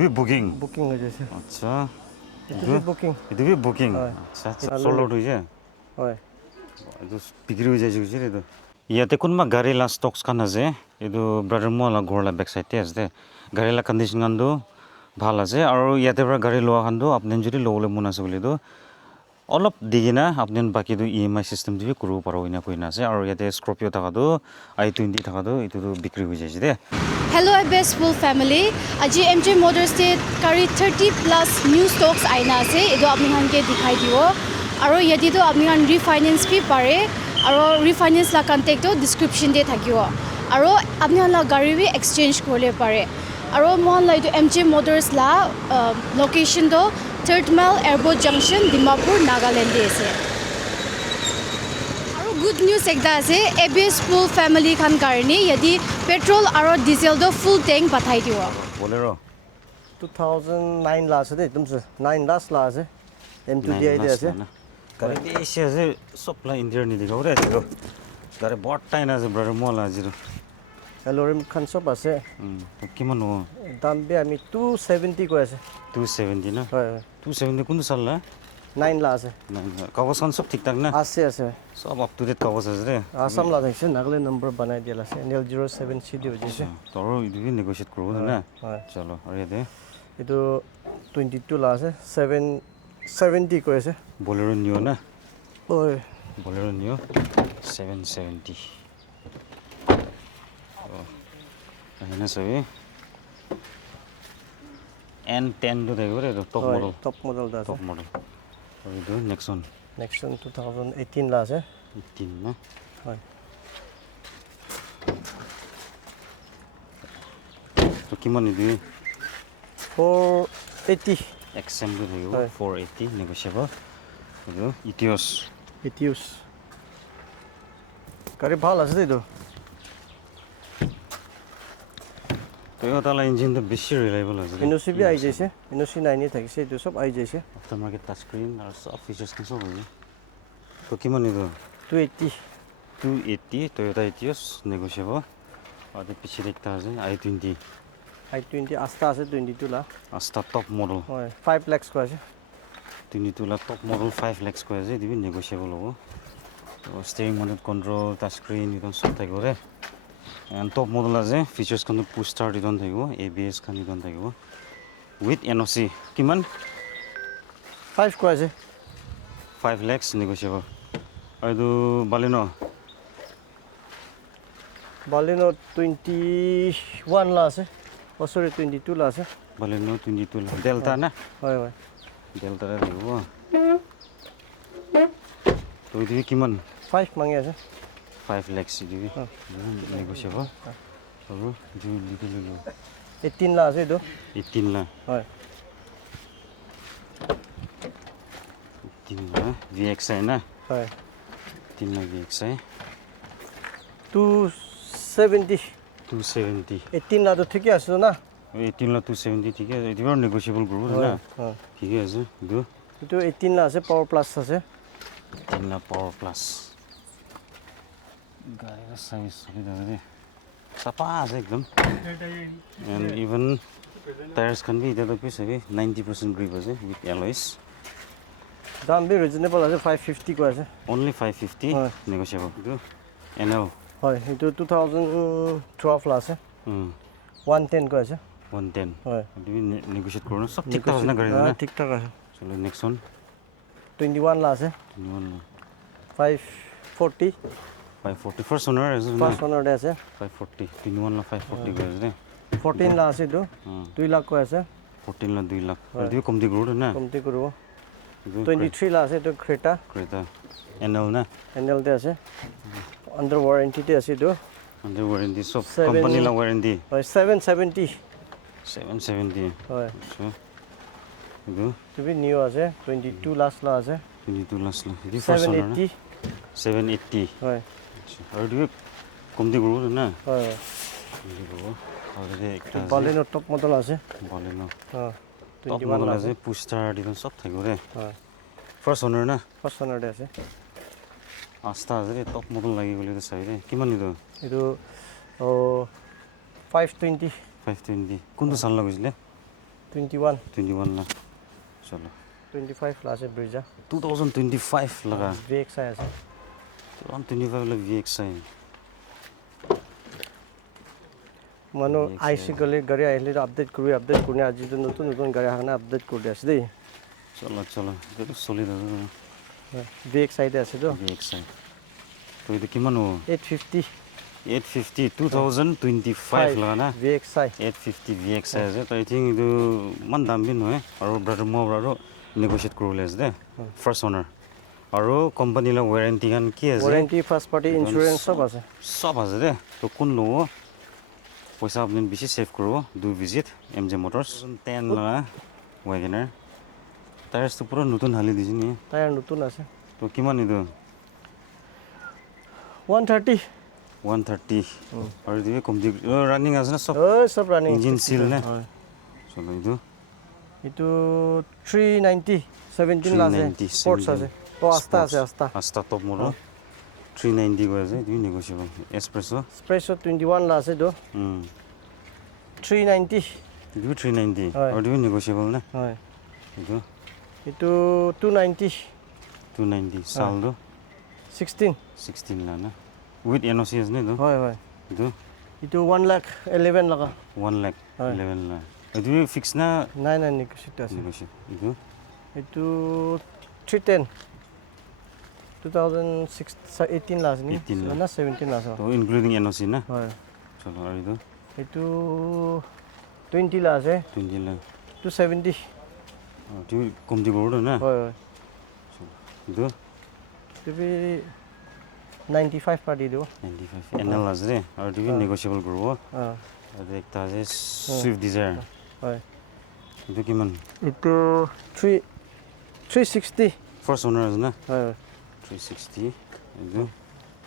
भी booking booking হৈ গৈছে আচ্ছা বুকিং এইটো भी বুকিং আচ্ছা আচ্ছা চলো হৈছে হয় এইটো বিক্ৰী হৈ যাইছে কৈছে এইটো ইয়াতে কোনোবা গাড়ী লা ষ্টকছ খান আছে এইটো ব্ৰাদাৰ মোলা ঘৰলা বেক সাইডে আছে গাড়ী লা কণ্ডিশ্যন খানটো ভাল আছে আৰু ইয়াতে পৰা গাড়ী লোৱা খানটো আপুনি যদি ল'বলৈ মন আছে বুলিতো অলপ দি কিনে আপুনি বাকীটো EMI চিষ্টেম দি কৰিব পাৰো ইনা কইনা আছে আৰু ইয়াতে স্কৰপিঅ থাকাটো i20 থাকাটো এইটো বিক্ৰী হৈ যাইছে দে Hello best full family আজি MJ Motors te kari 30 plus new stocks aina ase edu apni khan ke dikhai dibo aro yati to apni khan refinance bhi pare aro refinance la contact to description de thakibo aro apni khan la gari bhi exchange korle pare aro mon la edu MJ Motors la location to 3rd mile airport junction Dimapur Nagaland de ase good news ekta ase ABS full family khan karni yadi petrol aro diesel do full tank pathai dibo bolero 2009 la ase de tumse 9 last la ase M2DI de ase gari de ase supply interior ni dikhau re ase gari bot time ase brother mola jiro এলৰিম খান সব আছে কিমান হ'ব দাম B আমি 270 কৈ আছে 270 না হয় 270 কোন সাল না 9 লা আছে কাগজ খান সব ঠিক ঠাক না আছে আছে সব আপ টু ডেট কাগজ আছে রে আসাম লা আছে নাগলে নম্বৰ বনাই দিলা আছে NL07 CD হৈ গৈছে তোৰ ইদি নেগোশিয়েট কৰিব না হয় চলো আৰু ইয়াতে এটো 22 লা আছে 770 কৈ আছে bolero নিও না হয় bolero নিও 770 এনে সবে N10 তো দেখো রে top model the top model আৰু ইটো নেক্সন 2018 লা আছে 18 না হয় তো কিমান ইদি 480 XM তো থাকিব 480 নেগোশিয়েবল আৰু ইটিওস গাড়ী ভাল আছে এইটো Toyota la engine to বেশি reliable আছে NOC বি আই যাইছে NOC 9 থাকিছে এইটো সব আই যাইছে after market touch screen আৰু সব features kan সব আছে তো কিমান ইটো 280 Toyota Etios negotiable আৰু পিছে একটা আছে i20 আস্তা আছে 22 লা আস্তা টপ মডেল হয় 5 লাখ কৈ আছে 22 লা টপ মডেল 5 lakhs কৈ আছে দিবি negotiable হ'ব তো steering mode control touch screen ইটো সব থাকিব ৰে and top model আছে features kan push start idon থাকিব ABS kan idon থাকিব with NOC কিমান 5 কৈ আছে 5 lakhs negotiable আৰু Baleno 21 লা আছে ও সরি 22 লা আছে Baleno 22 লা delta না হয় হয় delta রে দিব তো ఇది কিমান 5 মাঙ্গি আছে 5 lakhs দিবি negotiable আৰু দি লিখি 18 লা আছে এটো 18 লা হয় 18 লা VXI না হয় 18 লা VXI 270 18 লা তো ঠিকই আছে না 18 লা 270 ঠিক আছে এদিকে negotiable করব না ঠিক আছে দু এটো 18 লা আছে পাওয়ার প্লাস আছে 18 লা পাওয়ার প্লাস গাড়ির সাইজ সুবিধা আছে সাপা আছে একদম and even tires can be the piece of 90% grip আছে with alloys দাম বি রিজনেবল আছে 550 কো আছে only 550 negotiable do NL হয় এটো 2012 লা আছে 110 কো আছে 110 হয় তুমি negotiate করো সব ঠিক আছে না গাড়ি না ঠিক ঠাক আছে চলো নেক্সট ওয়ান 21 লা আছে 540 540 first owner is first owner আছে 540 21 লা 540 গজ দে 14 লা আছে তো 2 লাখ কো আছে 14 লা 2 লাখ দিও কম দি গ্রোড না কমতি করব 23 লা আছে তো ক্রেটা NL না NL তে আছে under warranty তে আছে তো under warranty সব কোম্পানি লা warranty হয় 770 হয় ಇದು তুমি নিউ আছে 22 লাখ লা আছে 22 লাখ লা দি ফার্স্ট ওনার 780 হয় আর দিও কম দি গ্রোড না হয় অলরেডি একটা Baleno টপ মডেল আছে Baleno হ্যাঁ টপ মডেল আছে পুশ স্টার্ট ইভেন সব থাকবে রে হয় ফার্স্ট ওনার না ফার্স্ট ওনার আছে আস্তা আছে রে টপ মডেল লাগি বলি তো চাই রে কিমান নিদো এটো 520 520 কোনটো সাল লাগিছিলে 21 21 la chalo 25 la ase Brezza 2025 laga VXI ase 2025 la VXI mano IC gale gari aile update kuri aji to notun gari hana update kuri ase dei chalo eto solid VXI de ase to VXI to eto kiman ho 850 850 2025 laga na VXI 850 VXI ase to I think etu man dam bi nohe aro brother mo aro negotiate kurule ase de first owner aro company la warranty kan ki ase warranty first party insurance sob ase de to kun lo paisa apni bishi save kuro do visit MJ Motors 10 la Wagoner tires to pura nutun hali diji ni tire nutun ase to kiman etu 130 aro dibe komdi running ase na sob sob running engine seal ne chalo etu itu 390 17 la ase sports ase to asta top model 390 go ase etu negotiable espresso 21 la ase do 390 etu 390 aro dibe negotiable ne hoy etu itu 290 sal do 16 la na with NOC is ne do hoy itu 1 lakh 11 laga 1 lakh 11 la etu fix na nine negotiate ase etu itu 310 2018 la ase ni na 17 la ase to including NOC na hoy chalo aro etu itu 20 la ase 20 la 270 tu komdi go na hoy etu to be 95 party do 95 NL as re aro dibe negotiable kuro aro ekta ase Swift Desire hoy etu kiman itu 360 first owner is na hoy 360 etu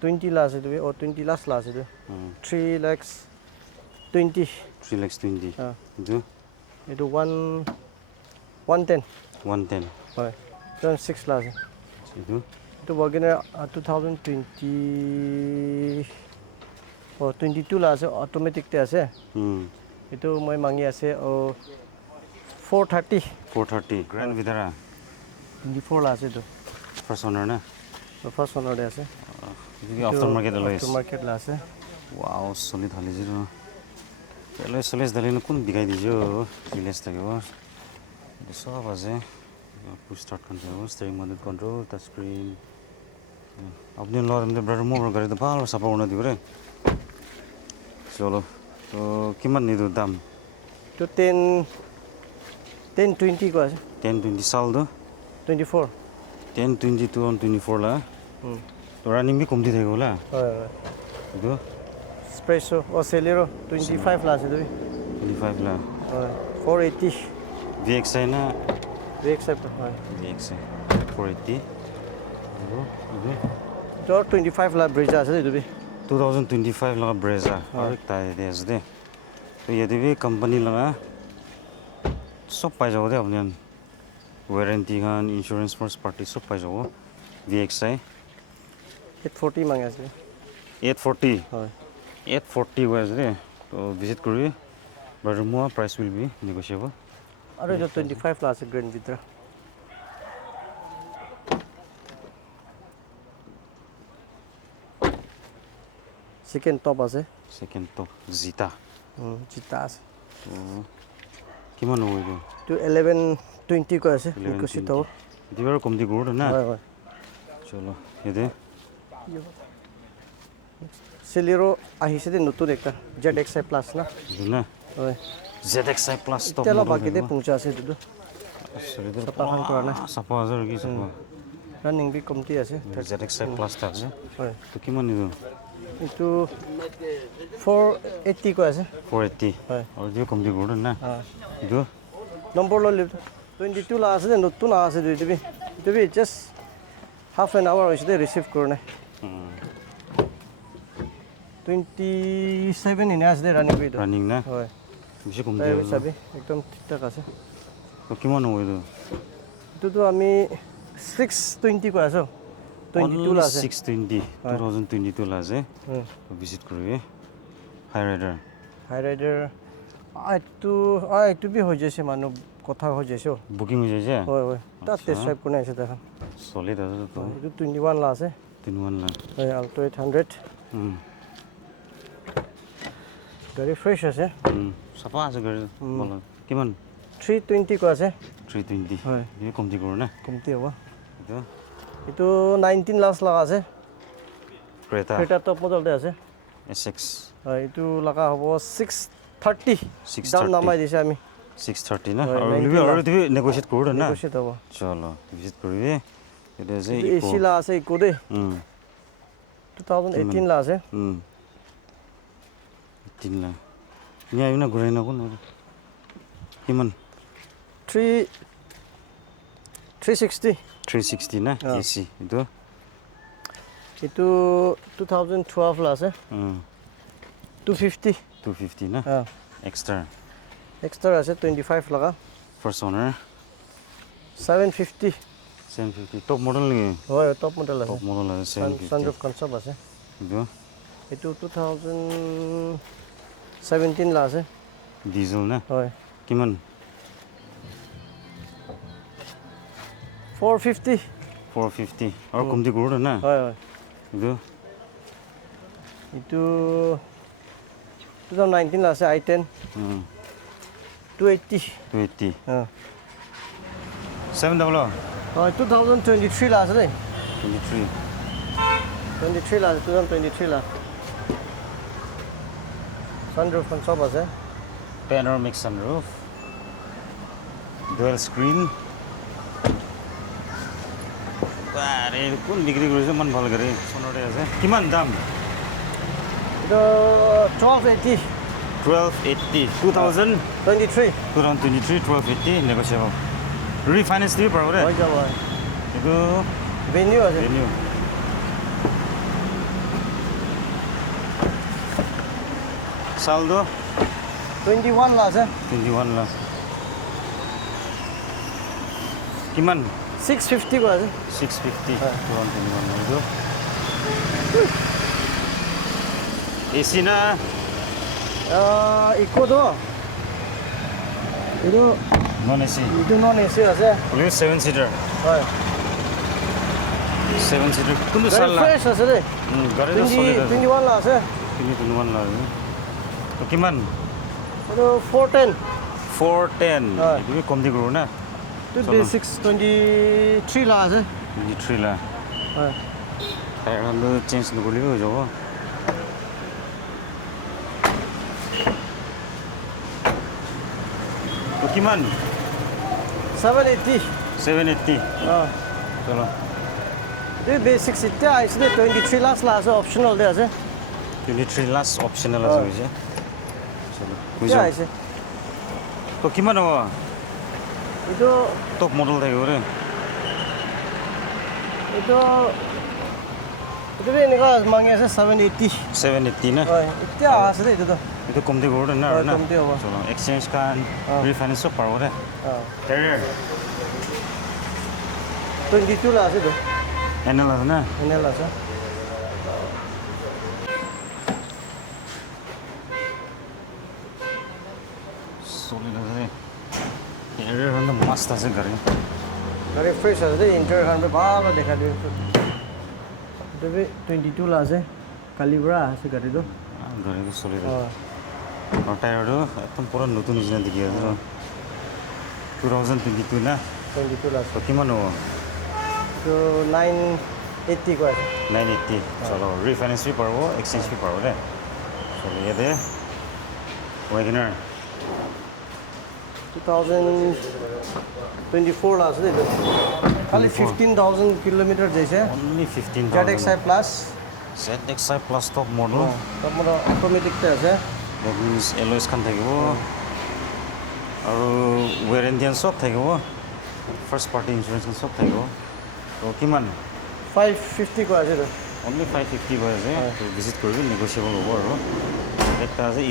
20 la ase do or 20 last la ase do 3 lakhs 20 3 lakhs 20 etu itu 110 hoy 6 la ase etu itu Wagoner 2020 or 22 la ase automatic te ase itu moi mangi ase 430 Grand Vitara 24 la ase do first owner na first one de ase etu aftermarket alloys aftermarket la ase wow solid hali jiro alloys dalino kun bigai dijo keyless thakebo sob ase push start control steering mode control touch screen apni lorem de brother mo gari to bhalo sapa hona dibre chalo to kiman ni do dam to 1020 ko ase 1020 sal do 24 1022 on 24 la to running bi komdi thego la hoy do espresso or celero 25 la ase do 25 la 480 VXI na VXI hoy VXI 480 to 25 la Brezza ase do 2025 laga Brezza aur ekta de ase de to yede bi company laga sob pai jawo de apni warranty khan insurance first party sob pai jawo VXI 840 mangi ase 840 hoy 840 was there to visit kuri but more price will be negotiable aro jo 25 la ase Grand Vitra second top ase Zita Zita ase to kiman hoibo to 1120 ko ase negotiate ho dibar komdi gor na hoy chalo yede Celero ahise de notun ekta ZXI plus na na hoy ZXI plus top tela bagi de pungcha ase du sapa khan korna sapa azar ki sapa running bi komti ase ZXI plus ta ase hoy to kiman ni do itu 480 ko ase 480 hoy aur dio komdi gor na do number lo le 22 la ase de notun ase du bi just half an hour is de receive korna 27 in ase de running na hoy bishi komdi তাই চাবি একদম ঠিকঠাক আছে to kiman hoido এটোতো আমি 620 কৈ আছো 22 লা আছে 620 2022 la ase to visit kuri high rider এইটো বি হৈ যাইছে মানুহ কথা হৈ যাইছে বুকিং হৈ যাইছে হয় হয় তাত টেষ্ট ড্ৰাইভ কৰি আছে দেখা সলিড আছে তো এইটো 21 লাখ আছে 21 লাখ হয় আল্টো 800 গাড়ী ফ্ৰেছ আছে চাফা আছে গাড়ী বল কিমান 320 কো আছে 320 হয় এই কমতি কৰো না কমতি হ'ব এটা এইটো 19 লাখ লাগা আছে ক্ৰেটা টপ মডেলতে আছে SX হয় এইটো লাগা হ'ব 630 দাম 630 নামাই দিছে আমি 630 না আৰু তুমি নেগোশিয়েট কৰো না নেগোশিয়েট হ'ব চলো ভিজিট কৰিবি এটা যে এসি লা আছে ইকো দে 2018 লা আছে 3 লাখ নিয়া ইনা ঘুৰাই না কোন কিমান 360 না AC itu 2012 lah sih 250 na extra aja 25 lah kan first owner 750 top model nih oh ya top model lah sunroof concept lah sih itu 2017 lah sih diesel na oh kiman 450 और कम दी गुड़ ना itu 2019 lah sih i10 280 700 oh 2023 lah sih 23 lah 2023 lah sunroof concept lah sih panoramic sunroof dual screen আরে কোন বিক্রি কৰিছে মান ভাল গাড়ী সোনৰে আছে কিমান দাম itu 1280 2023 1280 negotiable refinance দিব পাৰো ৰে হৈ যাব এইটো venue আছে saldo 21 lah আছে 21 লাখ কিমান 650 ko আছে 650 21 itu AC na eco do itu non AC itu non AC আছে only 7 seater হয় 7 seater কোনটো সাল না fresh আছে রে গাড়ী তো solid আছে 21 lah আছে 21 লাখ তো কিমান itu 410 itu কম দি কৰো না itu basic 23 lah আছে 23 লাখ হয় টায়াৰ হলো চেঞ্জ নকৰিলে হৈ যাব তো কিমান 780 চলো itu basic itu আছে 23 lakhs lah আছে optional দে আছে 23 লাখ অপশনাল আছে বুঝে চলো বুঝো আছে তো কিমান হ'ব itu টপ মডেল থাকিব ৰে itu এনেকা মাঙি আছে 780 না হয় এতিয়া আছে দে itu কম দি কৰো না হয়, কম দি হ'ব। চলো এক্সচেঞ্জ কান ৰিফাইনেন্স পাৰো ৰে কেৰিয়াৰ 22 lah আছে তো এনে লাগে না এনেল আছে solid আছে কেৰিয়াৰ হলো মস্ত আছে গাড়ী গাড়ি ফ্রেশ আছে দে ইন্টারিয়র খান ভালো দেখা দিবে তবে 22 lah আছে কালিব্রা আছে গাড়ি তো গাড়ী solid আছে আৰু টায়াৰটো একদম পুৰা নতুন নিচিনা দেখি আছে 2022 না 22 lah আছে তো কিমান হ'ব তো 980 ko আছে 980 চলো ৰিফাইনেন্স भी পারবো এক্সচেঞ্জ भी পারবো রে চলো ইয়াতে ওয়াগনার 2024 lah আছে দে খালি 15000 কিলোমিটার যাইছে only 15,000 ZXi plus ZXi plus top model তোমাৰ অটোমেটিক তে আছে that means alloys খান থাকিব আৰু ওয়ারেন্টি সব থাকিব ফার্স্ট পার্টি ইন্স্যুরেন্স সব থাকিব তো কিমান 550 ko আছে only 550 হৈ আছে তো ভিজিট কৰিবি নেগোশিয়েবল হ'ব আৰু একটা আছে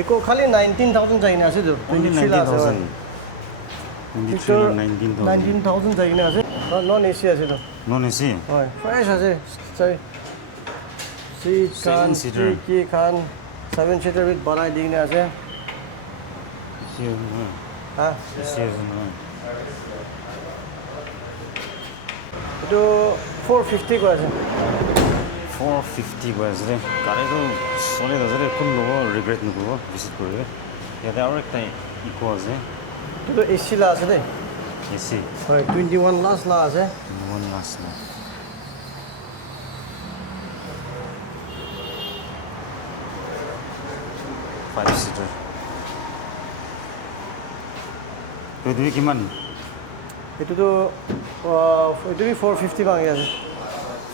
ইকো খালি 19000 যাইনা আছে তো 23 লাখ আছে 19000 যাইনা আছে নন এসি আছে তো নন এসি হয় ফ্রেশ আছে সিট কান কি খান 7 সিটার উইথ বানাই দিনে আছে হা এইটো 450 কৈ আছে 450 কৈ আছে গাড়ীটো চলি আছে কোন ল'ব ৰিগ্ৰেট নকৰিব ভিজিট কৰিলে ইয়াতে আৰু একটা ইকো আছে এইটো এচি লা আছে দেই এচি হয় 21 লাখ লা আছে 1 লাখ না 5 seater এইটো কিমান এইটোতো এইটো 450 মাংগি আছে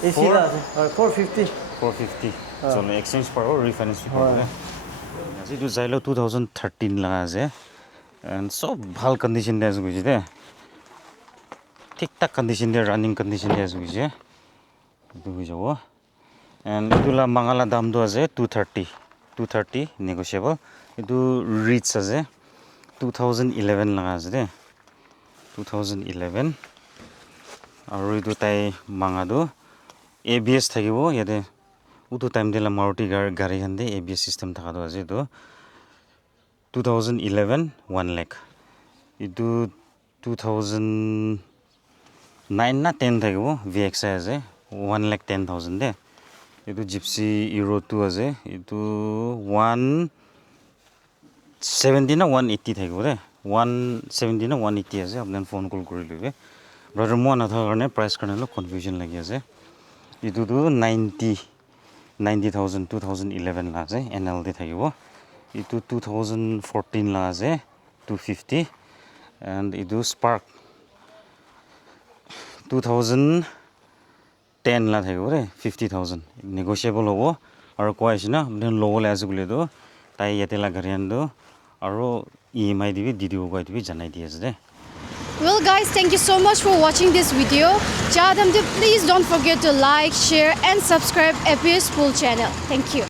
এচি লা আছে হয় 450 চলো এক্সচেঞ্জ পাৰো ৰিফাইনেন্স পাৰো আজিটো যাইলো 2013 লাগা আছে এন্ড সব ভাল কন্ডিশন দে আছে বুঝি দে ঠিক ঠাক কন্ডিশন দে রানিং কন্ডিশন দে আছে বুঝি এইটো হৈ যাব এন্ড ইটোলা মাঙালা দামটো আছে 230 নেগোশিয়েবল এইটো ৰিচ আছে 2011 লাগা আছে দে 2011 আৰু এইটো তাই মাঙাটো ABS থাকিব ইয়াতে উটো টাইম দিলা মাৰুতি গাড়ী খান্দি ABS সিস্টেম থাকাটো আছে এইটো 2011 1 লাখ এইটো 2009 না 10 থাকিব VXI আছে 1,10,000 দে এইটো জিপসি ইউৰো 2 আছে এইটো 170 না 180 থাকিব দে 170 না 180 আছে আপুনি ফোন কল কৰি লবে ব্ৰাদাৰ মই নাথাকাৰ কাৰণে প্ৰাইচ কাৰণে অলপ কনফিউজন লাগি আছে এইটোতো 90,000 2011 লা আছে NLD থাকিব এইটো 2014 লা আছে 250 and এইটো স্পাৰ্ক 2010 লা থাকিব ৰে 50,000 নেগোশিয়েবল হ'ব আৰু কোৱাইছে না আপুনি ল'বলৈ আছে বুলিতো তাই ইয়াতে লা গাড়ী আনটো আৰু EMI দিবি দি দিব গৈ দিবি জানাই দি আছে দে Well guys, thank you so much for watching this video. Please don't forget to like, share and subscribe APS Pool channel. Thank you.